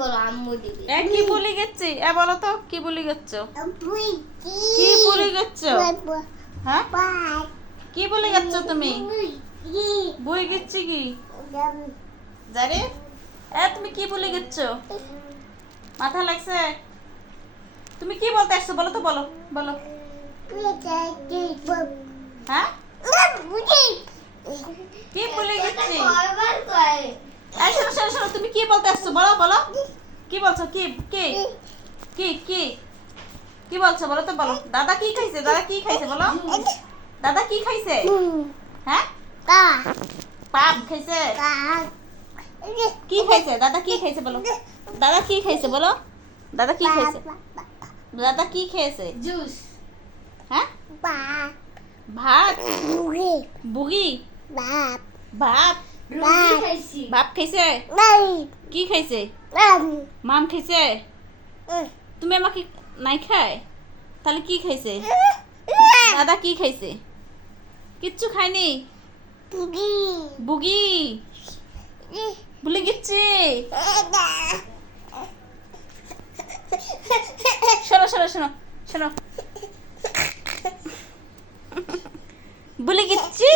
বলো আম্মু দিবি এ কি গেছি এ বলো তো কি গেছ কি? গেছ হ্যাঁ? কি গেছ তুমি? বই গেছি কি? জারে? এ তুমি কি গেছ মাথা লাগছে? তুমি কি বলতে আসছো? বলো তো বলো বলো। হ্যাঁ? কি ভুলে গেছি শোনো শোনো তুমি কি বলতে আসছো? বলো বলো। কি বলছো? কি কি? কি কি? কি বলছো বলো তো বলো। দাদা কি খাইছে? দাদা কি খাইছে বলো? দাদা কি খাইছে? হ্যাঁ? পাপ খাইছে? কি খাইছে? দাদা কি খাইছে বলো? দাদা কি খাইছে বলো? দাদা কি খাইছে? দাদা কি খেয়েছে? জুস। হ্যাঁ? ভাত? বুগি? ভাত? খাইছি ভাত খাইছে? কি খাইছে? মাম খাইছে? তুমি আমাকে নাই খায়? তাহলে কি খাইছে? দাদা কি খাইছে? কিচ্ছু খায়নি? বুগি। ভুলে গেছে। শোনো শোনো শোনো শোনো। ভুলে গেছি।